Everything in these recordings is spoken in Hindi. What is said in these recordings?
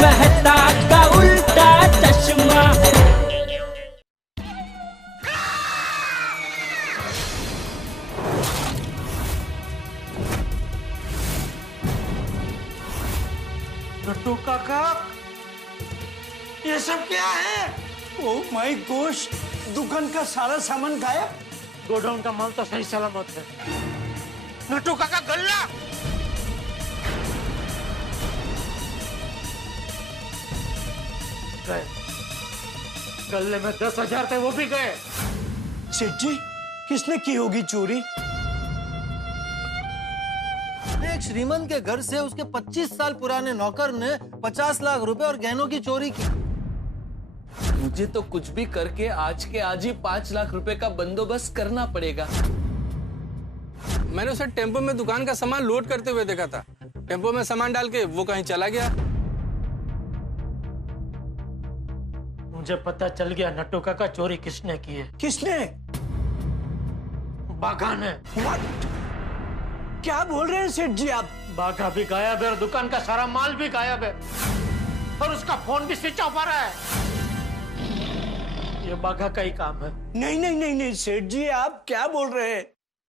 मेहता का उल्टा चश्मा। नट्टू काका, ये सब क्या है? ओह माय गॉश, दुकान का सारा सामान गायब। गोडाउन का माल तो सही सलामत है। नट्टू काका, गल्ला! गए। गल्ले में 10,000 थे, वो भी गए। सेठ जी, किसने की होगी चोरी? एक श्रीमंत के घर से उसके 25 साल पुराने नौकर ने 50 लाख रुपए और गहनों की चोरी की। मुझे तो कुछ भी करके आज के आज ही 5 लाख रुपए का बंदोबस्त करना पड़ेगा। मैंने उसे टेम्पो में दुकान का सामान लोड करते हुए देखा था। टेम्पो में सामान डाल के वो कहीं चला गया। मुझे पता चल गया नट्टू काका, चोरी किसने की है। किसने? बाघा ने। What? क्या बोल रहे हैं सेठ जी आप? बाघा भी गायब है और दुकान का सारा माल भी गायब है और उसका फोन भी स्विच ऑफ आ रहा है। ये बाघा का ही काम है। नहीं नहीं नहीं नहीं सेठ जी, आप क्या बोल रहे हैं?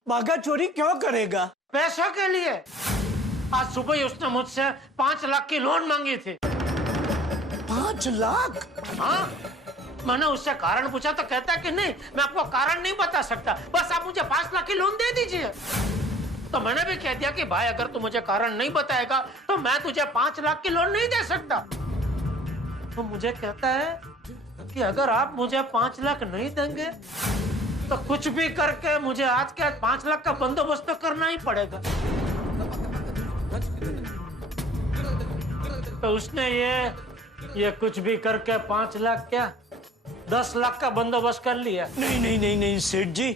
बाघा चोरी क्यों करेगा? पैसों के लिए। आज सुबह ही उसने मुझसे 5 लाख की लोन मांगी थी। 5 लाख? हाँ, मैंने उससे कारण पूछा तो कहता है कि नहीं, मैं आपको कारण नहीं बता सकता, बस आप मुझे 5 लाख की लोन दे दीजिए। तो मैंने भी कह दिया कि भाई अगर तू मुझे कारण नहीं बताएगा तो मैं तुझे 5 लाख की लोन नहीं दे सकता। तो मुझे कहता है कि अगर आप मुझे 5 लाख नहीं देंगे तो कुछ भी करके मुझे आज के आज 5 लाख का बंदोबस्त तो करना ही पड़ेगा। तो उसने ये कुछ भी करके 5 लाख क्या 10 लाख का बंदोबस्त कर लिया। नहीं नहीं नहीं नहीं सेठ जी,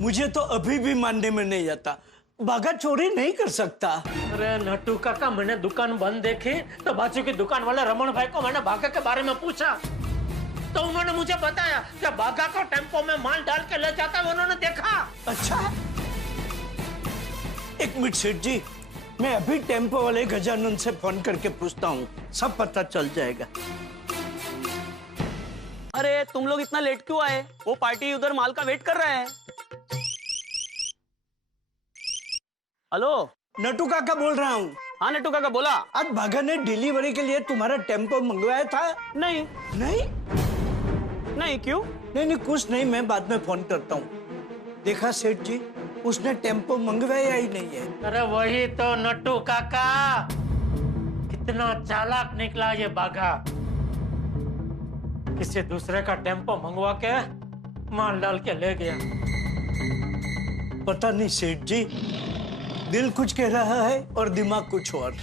मुझे तो अभी भी मानने में नहीं आता। बाघा चोरी नहीं कर सकता। अरे नट्टू काका, मैंने दुकान बंद देखी तो बाजू की दुकान वाले रमन भाई को मैंने बाघा के बारे में पूछा तो उन्होंने मुझे बताया कि बाघा को टेम्पो में माल डाल के ले जाता है, उन्होंने देखा। अच्छा, एक मिनट सेठ जी, मैं अभी टेम्पो वाले गजानन से फोन करके पूछता हूँ, सब पता चल जाएगा। अरे तुम लोग इतना लेट क्यों आए? वो पार्टी उधर माल का वेट कर रहा है। हेलो, नट्टू काका बोल रहा हूँ। हाँ नट्टू काका, बोला। आज बाघा ने डिलीवरी के लिए तुम्हारा टेम्पो मंगवाया था? नहीं नहीं नहीं, क्यों? नहीं नहीं कुछ नहीं, मैं बाद में फोन करता हूँ। देखा सेठ जी, उसने टेम्पो मंगवाया ही नहीं है। अरे वही तो नट्टू काका, कितना चालाक निकला ये बाघा। किसी दूसरे का टेम्पो मंगवा के माल डाल के ले गया। पता नहीं सेठ जी, दिल कुछ कह रहा है और दिमाग कुछ और।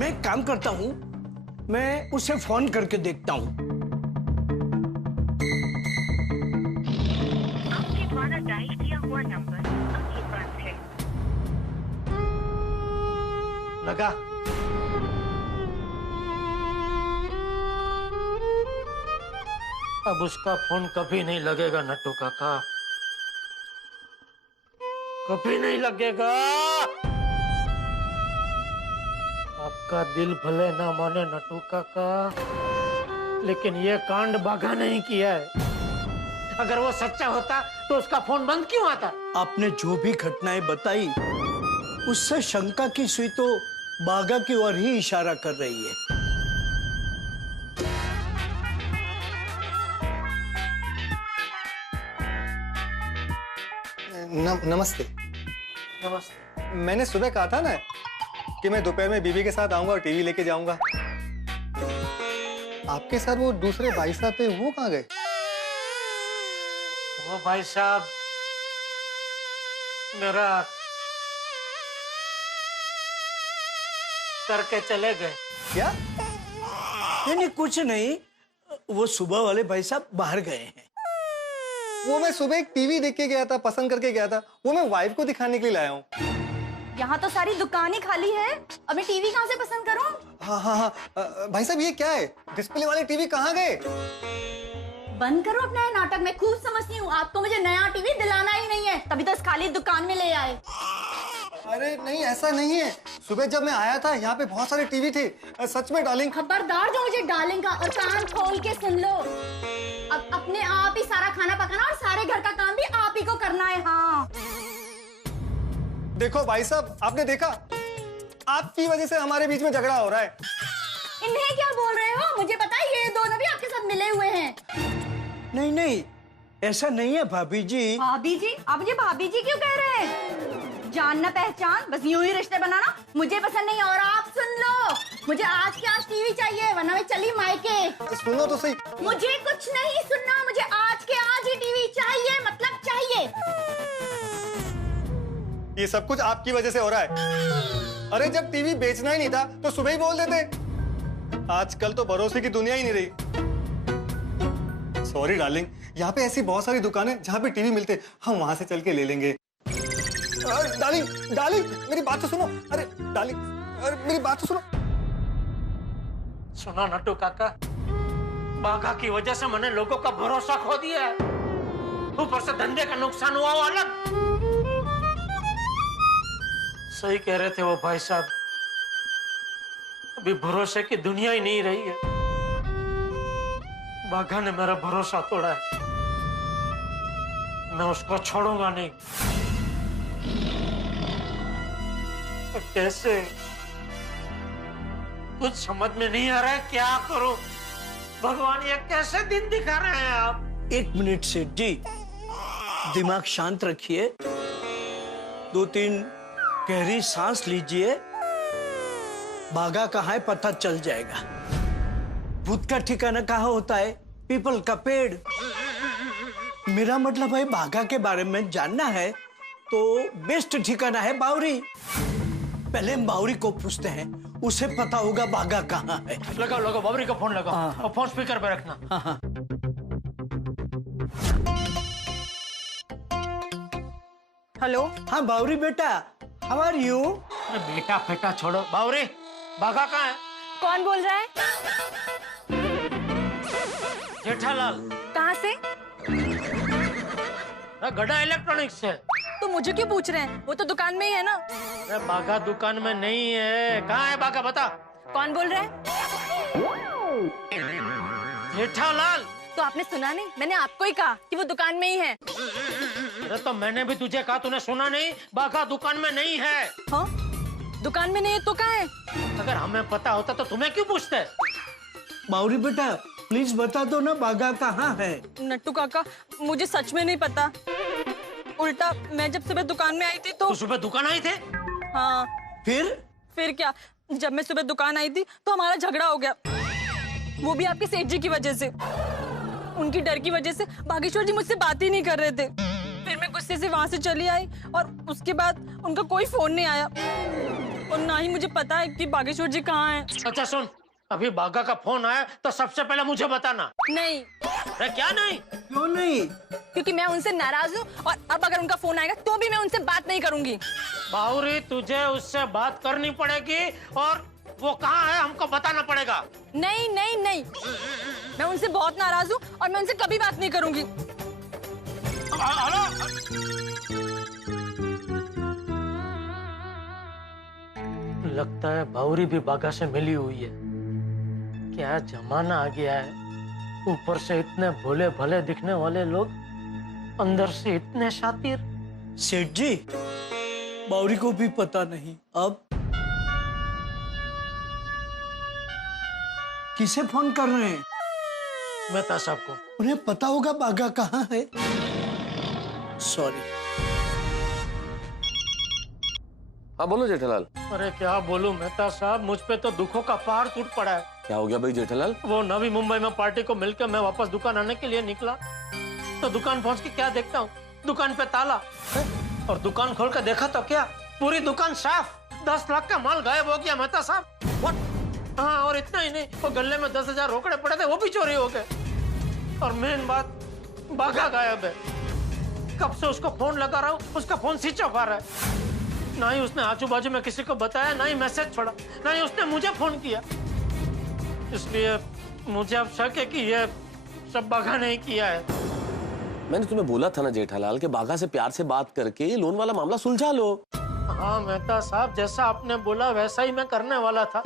मैं एक काम करता हूँ, मैं उसे फोन करके देखता हूँ। आपके द्वारा डायल किया हुआ नंबर अभी बंद है। लगा। अब उसका फोन कभी नहीं लगेगा नट्टू काका, कभी नहीं लगेगा। आपका दिल भले ना माने नट्टू काका, लेकिन ये कांड बाघा नहीं किया है। अगर वो सच्चा होता तो उसका फोन बंद क्यों आता? आपने जो भी घटनाएं बताई उससे शंका की सुई तो बाघा की ओर ही इशारा कर रही है। नमस्ते। नमस्ते। मैंने सुबह कहा था ना कि मैं दोपहर में बीवी के साथ आऊंगा और टीवी लेके जाऊंगा। आपके साथ वो दूसरे भाई साहब थे, वो कहाँ गए? वो भाई साहब मेरा करके चले गए। क्या? नहीं कुछ नहीं, वो सुबह वाले भाई साहब बाहर गए हैं। वो मैं सुबह एक टीवी देख के गया था, पसंद करके गया था, वो मैं वाइफ को दिखाने के लिए लाया हूँ। यहाँ तो सारी दुकानें खाली है, अब मैं टीवी कहाँ से पसंद करूँ? हाँ हाँ हाँ, भाई साहब ये क्या है? डिस्प्ले वाले टीवी कहाँ गए? बंद करो अपना ये नाटक, मैं खूब समझती हूँ। आपको मुझे नया टीवी दिलाना ही नहीं है, तभी तो इस खाली दुकान में ले आए। अरे नहीं, ऐसा नहीं है। सुबह जब मैं आया था यहाँ पे बहुत सारे टीवी थे। सच में डार्लिंग। खबरदार जो मुझे डार्लिंग का, और कान खोल के सुन लो। अब अपने आप ही सारा खाना पकाना और सारे घर का काम भी आप ही को करना है। हाँ देखो भाई साहब, आपने देखा, आपकी वजह से हमारे बीच में झगड़ा हो रहा है। इन्हें क्या बोल रहे हो? मुझे पता है ये दोनों भी आपके साथ मिले हुए हैं। नहीं नहीं, ऐसा नहीं है भाभी जी। भाभी जी? आप मुझे भाभी जी क्यों कह रहे हैं? जानना पहचान, बस यूं ही रिश्ते बनाना मुझे पसंद नहीं। और आप सुन लो, मुझे आज के आज टीवी चाहिए, वरना मैं चली मायके। सुनो तो सही। मुझे कुछ नहीं सुनना, मुझे आज के आज ही टीवी चाहिए, मतलब चाहिए। ये सब कुछ आपकी वजह से हो रहा है। अरे जब टीवी बेचना ही नहीं था तो सुबह ही बोल देते। आजकल तो भरोसे की दुनिया ही नहीं रही। सॉरी डार्लिंग, यहाँ पे ऐसी बहुत सारी दुकानें जहाँ पे टीवी मिलते, हम वहां से चल के ले लेंगे। डार्लिंग डार्लिंग मेरी बात तो सुनो। अरे डार्लिंग, अरे मेरी बात तो सुनो। सुना नट्टू काका, बाघा की वजह से मैंने लोगों का भरोसा खो दिया है। ऊपर से धंधे का नुकसान हुआ वो अलग। सही कह रहे थे वो भाई साहब, अभी भरोसे की दुनिया ही नहीं रही है। बाघा ने मेरा भरोसा तोड़ा है, मैं उसको छोड़ूंगा नहीं। तो कैसे? कुछ समझ में नहीं आ रहा है, क्या करूं? भगवान ये कैसे दिन दिखा रहे हैं आप? 1 मिनट सेठ जी, दिमाग शांत रखिए, 2-3 गहरी सांस लीजिए। बाघा कहाँ है पता चल जाएगा। भूत का ठिकाना कहाँ होता है? पीपल का पेड़। मेरा मतलब है बाघा के बारे में जानना है तो बेस्ट ठिकाना है बावरी। पहले हम बावरी को पूछते हैं, उसे पता होगा बाघा कहाँ है। लगाओ लगाओ, बावरी का फोन लगाओ और फोन स्पीकर पे रखना। हाँ हाँ। हेलो। हाँ बावरी बेटा, हाउ आर यू? बेटा फेटा छोड़ो, बावरी बाघा कहाँ है? कौन बोल रहा है? जेठालाल। कहाँ से? गड़ा इलेक्ट्रॉनिक्स से। तो मुझे क्यों पूछ रहे हैं? वो तो दुकान में ही है ना। अरे बाघा दुकान में नहीं है। कहाँ है बाघा, बता। कौन बोल रहा है? जेठालाल। तो आपने सुना नहीं? मैंने आपको ही कहा कि वो दुकान में ही है। अरे तो मैंने भी तुझे कहा, तूने सुना नहीं? बाघा दुकान में नहीं है। हाँ? दुकान में नहीं है तो कहाँ है? अगर हमें पता होता तो तुम्हें क्यों पूछते? बावरी बेटा प्लीज बता दो ना, बाघा कहाँ है? नट्टू काका, मुझे सच में नहीं पता। उल्टा मैं जब सुबह दुकान में आई थी तो सुबह दुकान आई थे? हाँ। फिर क्या, जब मैं सुबह दुकान आई थी तो हमारा झगड़ा हो गया, वो भी आपके सेठ जी की वजह से। उनकी डर की वजह से बागेश्वर जी मुझसे बात ही नहीं कर रहे थे। फिर मैं गुस्से से वहां से चली आई और उसके बाद उनका कोई फोन नहीं आया और ना ही मुझे पता है कि बागेश्वर जी कहाँ हैं। अच्छा सुन, अभी बाघा का फोन आया तो सबसे पहले मुझे बताना। नहीं। अरे क्या नहीं? क्यों नहीं? क्योंकि मैं उनसे नाराज हूँ और अब अगर उनका फोन आएगा तो भी मैं उनसे बात नहीं करूंगी। बावरी तुझे उससे बात करनी पड़ेगी और वो कहाँ है हमको बताना पड़ेगा। नहीं नहीं नहीं, मैं उनसे बहुत नाराज हूँ और मैं उनसे कभी बात नहीं करूंगी। हेलो, लगता है बावरी भी बाघा से मिली हुई है। क्या जमाना आ गया है, ऊपर से इतने भोले भले दिखने वाले लोग, अंदर से इतने शातिर। सेठ जी, बावरी को भी पता नहीं। अब किसे फोन कर रहे हैं? मेहता साहब को। उन्हें पता होगा बाघा कहाँ है। सॉरी। हाँ बोलो जेठालाल। अरे क्या बोलूं मेहता साहब, मुझ पे तो दुखों का पहाड़ टूट पड़ा है। क्या हो गया भाई जेठालाल? वो नवी मुंबई में पार्टी को मिलकर मैं वापस दुकान आने के लिए निकला तो दुकान पहुंच के क्या देखता हूँ, दुकान पे ताला है? और दुकान खोल कर देखा तो क्या, पूरी दुकान साफ। 10 लाख का माल गायब हो गया मेहता साहब। हाँ, और इतना ही नहीं, वो गले में 10,000 रोकड़े पड़े थे, वो भी चोरी हो गए। और मेन बात, बाघा गायब है। कब से उसको फोन लगा रहा हूँ, उसका फोन स्विच ऑफ आ रहा है। ना ही उसने आजू बाजू में किसी को बताया, ना ही मैसेज छोड़ा, ना ही उसने मुझे फोन किया। इसलिए मुझे अब शक है कि ये सब बाघा ने ही किया है। मैंने तुम्हें बोला था ना जेठालाल कि बाघा से प्यार से बात करके ये लोन वाला मामला सुलझा लो। हाँ मेहता साहब, जैसा आपने बोला वैसा ही मैं करने वाला था।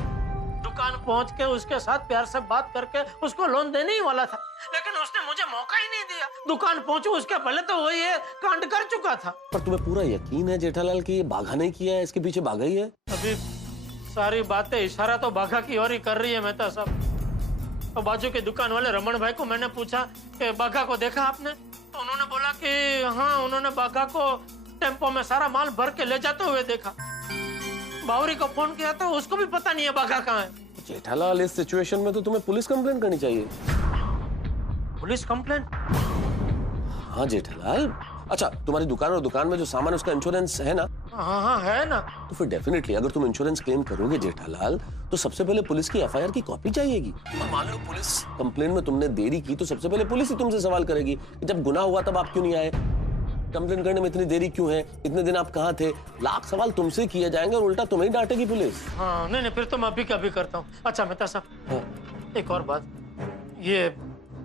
दुकान पहुंच के उसके साथ प्यार से बात करके उसको लोन देने ही वाला था, लेकिन उसने मुझे मौका ही नहीं दिया। दुकान पहुंचू उसके पहले तो वही है कांड कर चुका था। पर तुम्हें पूरा यकीन है जेठालाल कि ये बाघा नहीं किया है, इसके पीछे बाघा ही है? अभी सारी बातें इशारा तो बाघा की ओर ही कर रही है मेहता साहब। तो बाजू के दुकान वाले रमन भाई को मैंने पूछा कि बाघा को देखा आपने? तो उन्होंने बोला कि हाँ, उन्होंने बाघा को टेम्पो में सारा माल भर के ले जाते हुए देखा। बावरी को फोन किया तो उसको भी पता नहीं है बाघा कहाँ है। जेठालाल, इस सिचुएशन में तो तुम्हें पुलिस कंप्लेंट करनी चाहिए। Police complaint? हाँ जेठालाल। अच्छा, तुम्हारी दुकान और दुकान में जो सामान उसका इंश्योरेंस है ना? हाँ है ना। तो फिर डेफिनेटली अगर तुम इंश्योरेंस क्लेम करोगे जेठालाल, तो सबसे पहले पुलिस की एफआईआर की कॉपी चाहिएगी। और मान लो पुलिस कंप्लेंट में तुमने देरी की तो सबसे पहले पुलिस ही तुमसे सवाल करेगी कि जब गुनाह हुआ तब आप क्यों नहीं आए, कंप्लेंट करने में इतनी देरी क्यों है, इतने दिन आप कहाँ थे। लाख सवाल तुमसे किए जाएंगे और उल्टा तुम्हें ही डांटेगी पुलिस। हाँ नहीं फिर तो मैं अभी का भी करता हूँ। अच्छा मेहता साहब, एक और बात, ये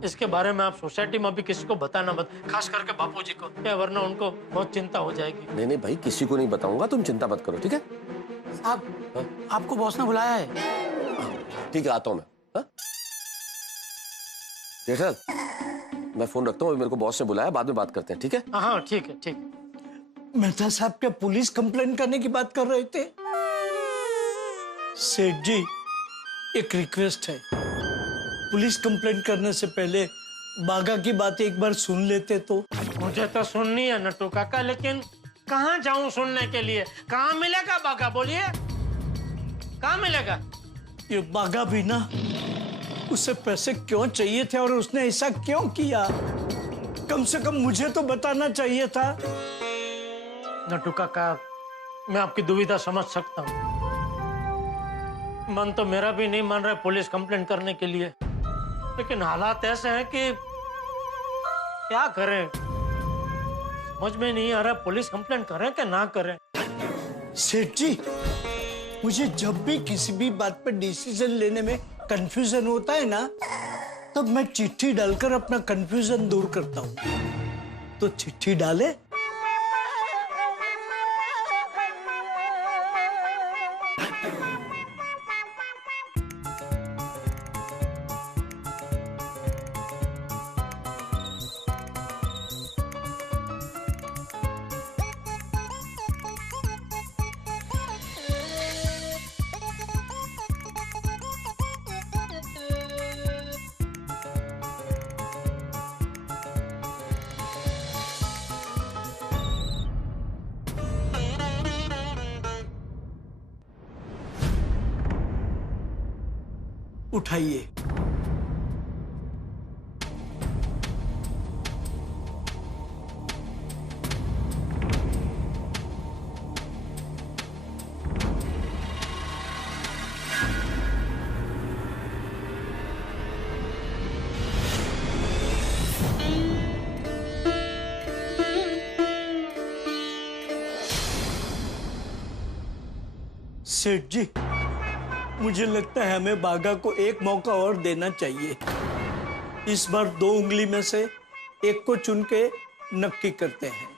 इसके बारे में आप सोसाइटी में भी किसी को बताना मत, खास करके बापूजी को, क्या वरना उनको बहुत चिंता हो जाएगी। नहीं भाई, किसी को नहीं बताऊंगा, तुम चिंता मत करो, ठीक है? साहब, आपको बॉस ने बुलाया है। ठीक है, आता हूँ मैं। जेठालाल, मैं फोन रखता हूँ, मेरे को बॉस ने बुलाया, बाद में बात करते हैं, ठीक है? हाँ ठीक है, ठीक। मेहता साहब क्या पुलिस कंप्लेंट करने की बात कर रहे थे? सेठ जी, एक रिक्वेस्ट है, पुलिस कंप्लेंट करने से पहले बाघा की बातें एक बार सुन लेते तो। मुझे तो सुननी है नट्टू काका, लेकिन कहाँ जाऊं सुनने के लिए? कहाँ मिलेगा बाघा, बोलिए कहाँ मिलेगा? ये बाघा भी ना, उसे पैसे क्यों चाहिए थे और उसने ऐसा क्यों किया, कम से कम मुझे तो बताना चाहिए था। नट्टू काका, मैं आपकी दुविधा समझ सकता हूँ। मन तो मेरा भी नहीं मान रहा है पुलिस कंप्लेंट करने के लिए, लेकिन हालात ऐसे हैं कि क्या करें, समझ में नहीं आ रहा पुलिस कंप्लेंट करें कि ना करें। सेठ जी, मुझे जब भी किसी भी बात पर डिसीजन लेने में कंफ्यूजन होता है ना, तब मैं चिट्ठी डालकर अपना कंफ्यूजन दूर करता हूँ। तो चिट्ठी डाले। उठाइए। सेठ जी, मुझे लगता है हमें बाघा को एक मौका और देना चाहिए। इस बार 2 उंगली में से एक को चुन के नक्की करते हैं।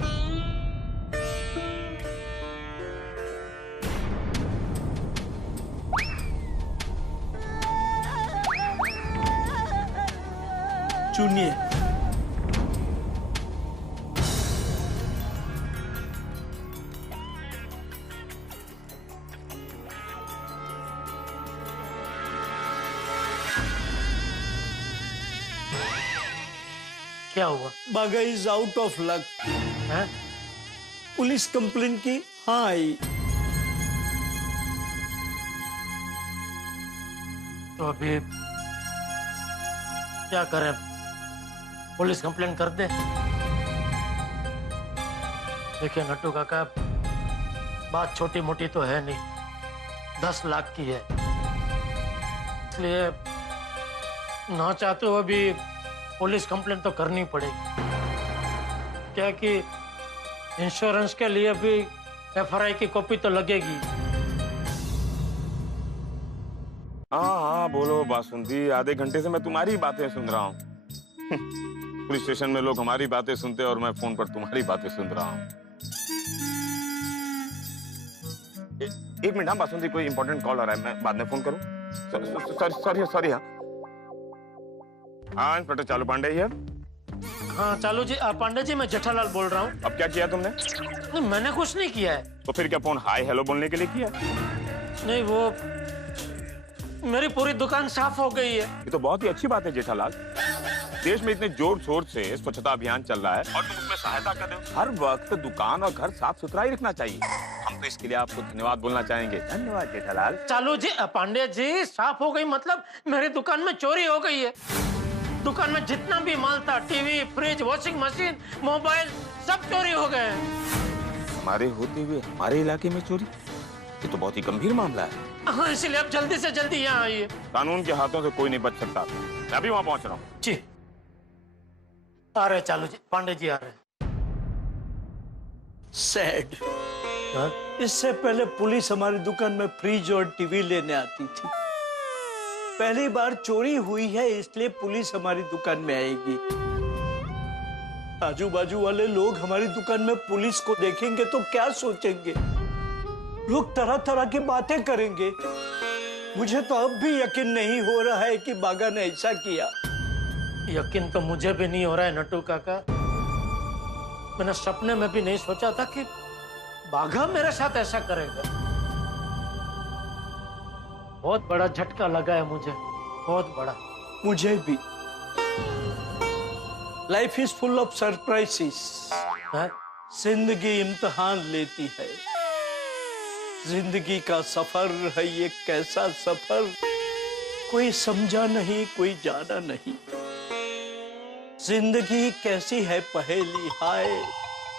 चुनिए। क्या हुआ? Bagha is out of luck. Police complaint की हाँ आई। तो अभी क्या करें, पुलिस कंप्लेंट कर दे? देखिए नट्टू काका, बात छोटी मोटी तो है नहीं, 10 लाख की है, इसलिए ना चाहते हुए भी पुलिस कंप्लेंट तो करनी पड़ेगी। क्या कि इंश्योरेंस के लिए भी एफआरआई की कॉपी तो लगेगी। हाँ बोलो बासुंती, आधे घंटे से मैं तुम्हारी बातें सुन रहा हूँ। पुलिस स्टेशन में लोग हमारी बातें सुनते और मैं फोन पर तुम्हारी बातें सुन रहा हूँ। एक मिनट, हाँ बासुंदी, कोई इंपॉर्टेंट कॉल आ रहा है, मैं बाद में फोन करूं? सॉरी हाँ। हाँ इंस्पेक्टर चालू पांडे ही है। हाँ चालू जी, पांडे जी, मैं जेठालाल बोल रहा हूँ। अब क्या किया तुमने? नहीं, मैंने कुछ नहीं किया है। तो फिर क्या फोन हाय हेलो बोलने के लिए किया? नहीं, वो मेरी पूरी दुकान साफ हो गई है। ये तो बहुत ही अच्छी बात है जेठालाल। देश में इतने जोर शोर से स्वच्छता अभियान चल रहा है और तुम उसमें सहायता कर रहे हो। हर वक्त दुकान और घर साफ सुथरा ही रखना चाहिए। हम तो इसके लिए आपको धन्यवाद बोलना चाहेंगे। धन्यवाद जेठालाल। चालू जी, पांडे जी, साफ हो गई मतलब मेरी दुकान में चोरी हो गई है। दुकान में जितना भी माल था, TV, fridge, washing machine, mobile, सब चोरी हो गए हैं। हमारे होते हुए हमारे इलाके में चोरी? ये तो बहुत ही गंभीर मामला है। हाँ, इसलिए अब जल्दी से जल्दी यहाँ आइए। कानून के हाथों से कोई नहीं बच सकता। मैं अभी वहाँ पहुँच रहा हूँ। जी आ रहे चालू जी, पांडे जी आ रहे। सैड। इससे पहले पुलिस हमारी दुकान में फ्रिज और टीवी लेने आती थी। पहली बार चोरी हुई है, इसलिए पुलिस हमारी दुकान में आएगी। आजू बाजू वाले लोग हमारी दुकान में पुलिस को देखेंगे तो क्या सोचेंगे? लोग तरह तरह की बातें करेंगे। मुझे तो अब भी यकीन नहीं हो रहा है कि बागा ने ऐसा किया। यकीन तो मुझे भी नहीं हो रहा है नट्टू काका। मैंने सपने में भी नहीं सोचा था कि बाघा मेरे साथ ऐसा करेगा। बहुत बड़ा झटका लगा है मुझे, बहुत बड़ा। मुझे भी। Life is full of surprises. जिंदगी इम्तिहान लेती है। जिंदगी का सफर है ये कैसा सफर, कोई समझा नहीं, कोई जाना नहीं। जिंदगी कैसी है पहेली, हाय,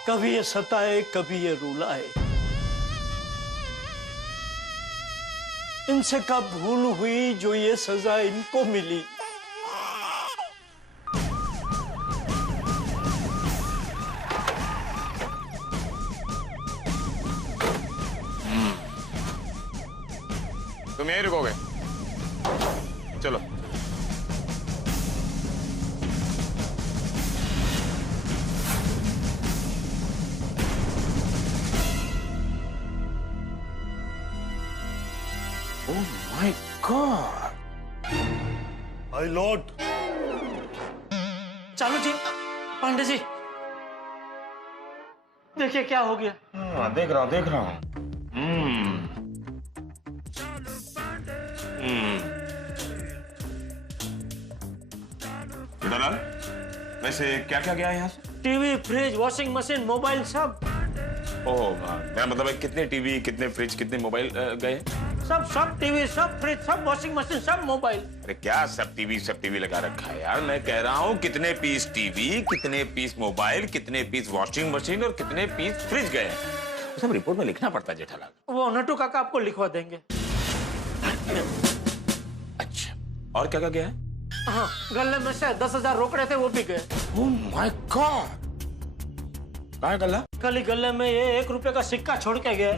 कभी ये सताए कभी ये रुलाए। इनसे कब भूल हुई जो ये सजा इनको मिली। तुम यहीं रुकोगे? चलो। Oh my God! My lord! चालू जी, पांडे जी, देखिए क्या हो गया। हाँ, देख रहा हूँ। जेठालाल, वैसे क्या क्या गया है यहाँ से? TV, fridge, washing machine, mobile, सब। ओह, मेरा मतलब है कितने टीवी, कितने फ्रिज, कितने मोबाइल गए? सब टीवी, सब फ्रिज, सब वॉशिंग मशीन, सब मोबाइल। अरे क्या सब टीवी लगा रखा है यार? मैं कह रहा हूँ कितने पीस टीवी, कितने पीस मोबाइल, कितने पीस वॉशिंग मशीन और कितने पीस फ्रिज गए? सब रिपोर्ट में लिखना पड़ता है जेठालाल। वो नट्टू काका आपको लिखवा देंगे। अच्छा, और क्या क्या गया है? हाँ, गले में से 10,000 रोकड़े थे, वो भी गए। Oh my God! कहाँ है गल्ला? कल ही गले में ये 1 रुपए का सिक्का छोड़ के गया।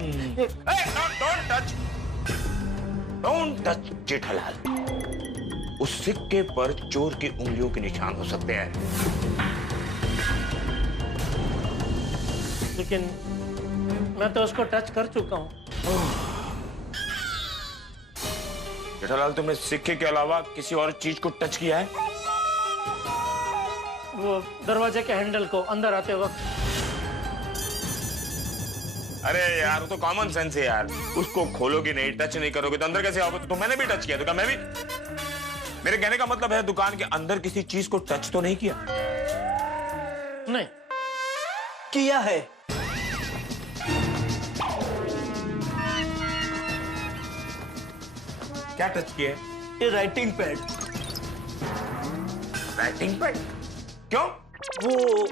Don't touch Jethalal. उस सिक्के पर चोर की उंगलियों के निशान हो सकते हैं। लेकिन मैं तो उसको टच कर चुका हूँ। जेठालाल, तुमने सिक्के के अलावा किसी और चीज को टच किया है? वो दरवाजे के हैंडल को अंदर आते वक्त। अरे यार, वो तो कॉमन सेंस है यार। उसको खोलोगे नहीं, टच नहीं करोगे तो अंदर कैसे आओगे? तो मैंने भी टच किया तो क्या मैं भी? मेरे कहने का मतलब है दुकान के अंदर किसी चीज को टच तो नहीं किया? नहीं किया है। क्या टच किया? ये राइटिंग पैड। Writing pad? क्यों?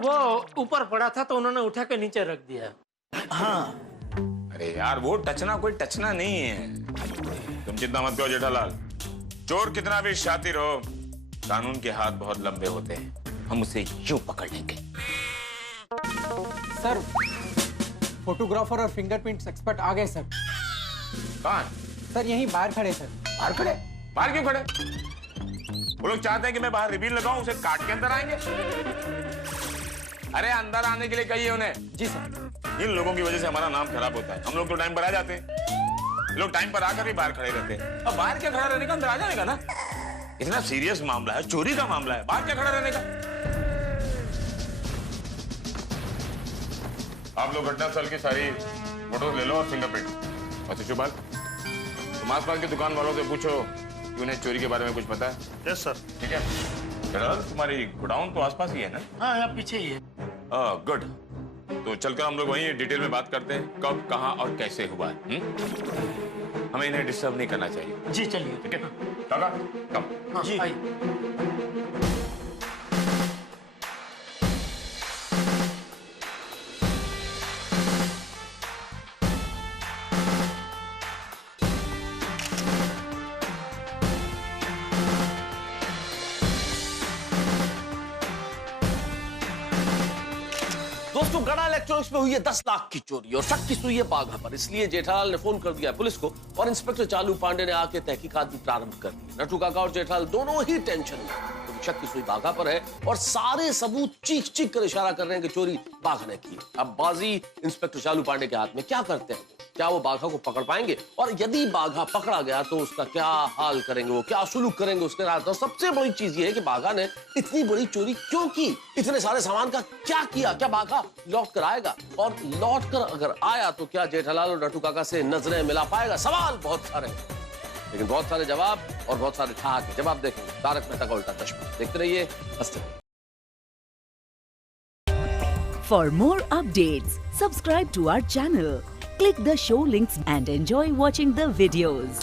वो ऊपर पड़ा था तो उन्होंने उठा के नीचे रख दिया। हाँ। अरे यार, वो टचना कोई टचना नहीं है। तुम चिंता मत करो जेठालाल। चोर कितना भी शातिर हो, कानून के हाथ बहुत लंबे होते हैं। हम उसे यूं पकड़ लेंगे। सर, फोटोग्राफर और फिंगरप्रिंट्स एक्सपर्ट आ गए सर। कहाँ? सर यहीं बाहर खड़े सर। बाहर खड़े? बाहर क्यों खड़े? वो लोग चाहते हैं कि मैं बाहर रिबीन लगाऊं, उसे काट के अंदर आएंगे। अरे अंदर आने के लिए कहिए उन्हें। जी सर। इन लोगों की वजह से हमारा नाम खराब होता है। हम लोग तो टाइम पर आ जाते हैं। लोग टाइम पर आकर भी बाहर खड़े रहते हैं। अब बाहर क्या खड़ा रहने का, अंदर आ जाने का ना। इतना सीरियस मामला है, चोरी का मामला है, बाहर क्या खड़ा रहने का। आप लोग घटनास्थल की सारी फोटो ले लो और फिंगरप्रिंट। और शिशुपाल, तुम आसपास की दुकान वालों से पूछो कि उन्हें चोरी के बारे में कुछ पता है। Yes sir. ठीक है, तुम्हारी गोडाउन तो आसपास ही है ना? हाँ, यहाँ पीछे ही है। गुड, तो चलकर हम लोग वहीं डिटेल में बात करते हैं, कब, कहाँ और कैसे हुआ है। हमें इन्हें डिस्टर्ब नहीं करना चाहिए। जी चलिए। ठीक है काका, कम। हाँ, आइए। दोस्तों, गड़ा इलेक्ट्रॉनिक्स में हुई है 10 लाख की चोरी और शक की सुई है बाघा पर। इसलिए जेठालाल ने फोन कर दिया पुलिस को और इंस्पेक्टर चालू पांडे ने आके तहकीकात भी प्रारंभ कर दी। नटू काका और जेठालाल दोनों ही टेंशन में, तो शक की सुई बाघा पर है और सारे सबूत चीख चीख कर इशारा कर रहे हैं कि चोरी बाघा ने की। अब बाजी इंस्पेक्टर चालू पांडे के हाथ में। क्या करते हैं, क्या वो बाघा को पकड़ पाएंगे? और यदि बाघा पकड़ा गया तो उसका क्या हाल करेंगे, वो क्या सुलूक करेंगे उसके साथ? और सबसे बड़ी चीज ये है कि बाघा ने इतनी बड़ी चोरी क्यों की, इतने सारे सामान का क्या किया? क्या बाघा लौट कर आएगा? और लौट कर अगर आया तो क्या जेठालाल और नटू काका से नजरें मिला पाएगा? सवाल बहुत सारे हैं, लेकिन बहुत सारे जवाब और बहुत सारे ठहाके। जवाब देखेंगे तारक मेहता का उल्टा चश्मा। देखते रहिए, हंसते रहिए। For more updates, subscribe to our channel, click the show links and enjoy watching the videos.